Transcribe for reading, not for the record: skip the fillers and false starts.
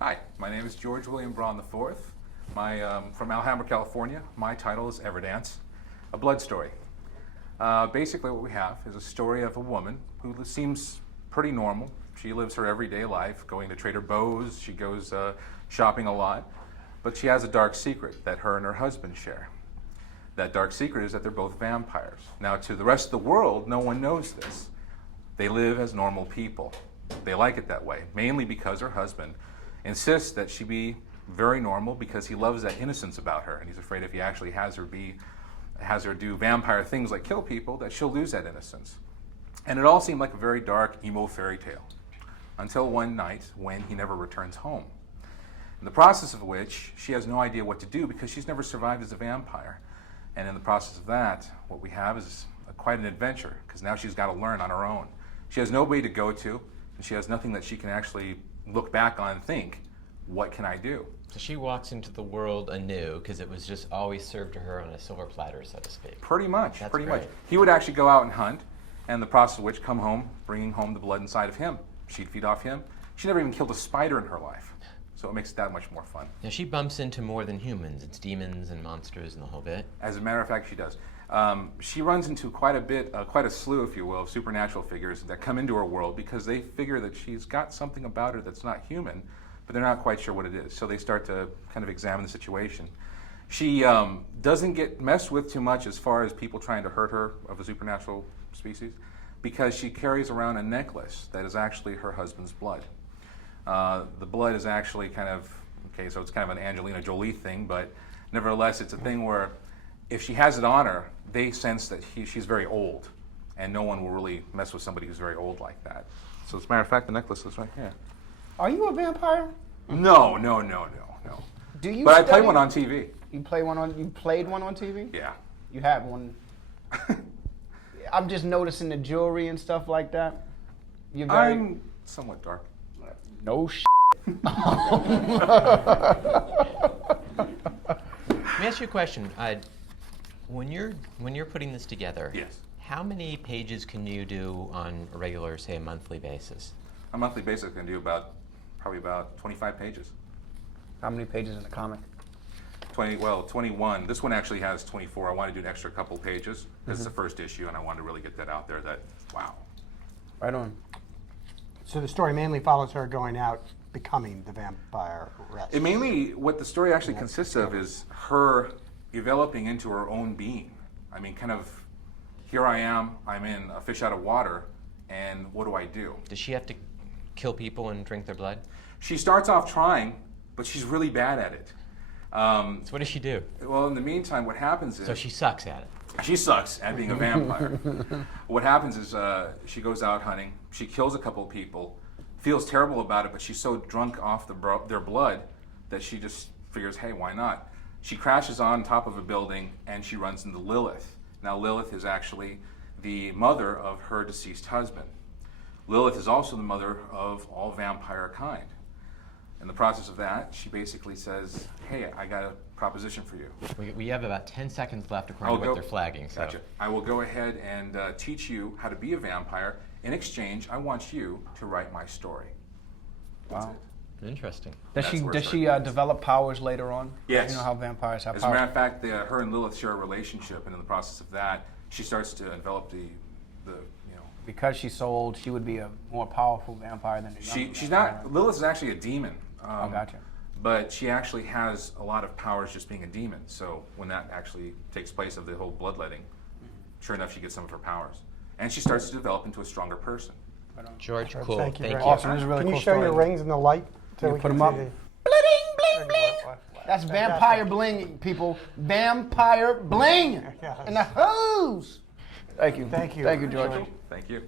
Hi, my name is George Brawn IV. From Alhambra, California. My title is Everdance, a blood story. Basically what we have is a story of a woman who seems pretty normal. She lives her everyday life, going to Trader Joe's, she goes shopping a lot, but she has a dark secret that her and her husband share. That dark secret is that they're both vampires. Now, to the rest of the world, no one knows this. They live as normal people. They like it that way, mainly because her husband insists that she be very normal because he loves that innocence about her, and he's afraid if he actually has her do vampire things like kill people, that she'll lose that innocence. And it all seemed like a very dark, emo fairy tale, until one night when he never returns home. In the process of which, she has no idea what to do because she's never survived as a vampire. And in the process of that, what we have is quite an adventure, because now she's got to learn on her own. She has nobody to go to, and she has nothing that she can actually look back on and think, what can I do? So she walks into the world anew because it was just always served to her on a silver platter, so to speak. Pretty much, That's pretty great. much. He would actually go out and hunt, and the process of which come home, bringing home the blood inside of him. She'd feed off him. She never even killed a spider in her life, so it makes it that much more fun. Now she bumps into more than humans. It's demons and monsters and the whole bit. As a matter of fact, she does. She runs into quite a slew, if you will, of supernatural figures that come into her world because they figure that she's got something about her that's not human, but they're not quite sure what it is. So they start to kind of examine the situation. She doesn't get messed with too much as far as people trying to hurt her of a supernatural species, because she carries around a necklace that is actually her husband's blood. The blood is actually kind of, okay, so it's kind of an Angelina Jolie thing, but nevertheless, it's a thing where if she has it on her, they sense that she's very old, and no one will really mess with somebody who's very old like that. So as a matter of fact, the necklace is right here. Are you a vampire? No. Do you? But I played one on TV. You play one on? You played one on TV? Yeah. You have one. I'm just noticing the jewelry and stuff like that. You're very. I'm somewhat dark. No sh. Let me ask you a question. When you're putting this together, Yes. how many pages can you do on a regular, say, a monthly basis? On a monthly basis, I can do probably about 25 pages. How many pages in the comic? 21. This one actually has 24. I want to do an extra couple pages. This is the first issue, and I wanted to really get that out there that, wow. Right on. So the story mainly follows her going out, becoming the vampire. It mainly, what the story actually consists of is her developing into her own being. I mean, kind of, here I am, I'm in a fish out of water, and what do I do? Does she have to kill people and drink their blood? She starts off trying, but she's really bad at it. So what does she do? Well, in the meantime, what happens is... So she sucks at it. She sucks at being a vampire. What happens is she goes out hunting, she kills a couple of people, feels terrible about it, but she's so drunk off their blood that she just figures, hey, why not? She crashes on top of a building and she runs into Lilith. Now Lilith is actually the mother of her deceased husband. Lilith is also the mother of all vampire kind. In the process of that, she basically says, hey, I got a proposition for you. We have about 10 seconds left according to what they're flagging. So. Gotcha. I will go ahead and teach you how to be a vampire. In exchange, I want you to write my story. That's Wow. it. Interesting. Does That's she where does it she started. develop powers later on? Yes. You know how vampires have As a matter powers. of fact, her and Lilith share a relationship, and in the process of that, she starts to develop the Because she's so old, she would be a more powerful vampire than a younger she's vampire. not. Lilith is actually a demon. Oh, gotcha. But she actually has a lot of powers just being a demon. So when that actually takes place of the whole bloodletting, sure enough, she gets some of her powers, and she starts to develop into a stronger person. George, Sure, cool. thank you very Awesome. This is a really Can cool you show story. your rings in the light? So You we put can 'em up. see Bling, bling, bling. That's vampire bling, people. Vampire bling Yes. in the hose. Thank you. Thank you. Thank you, George. Thank you.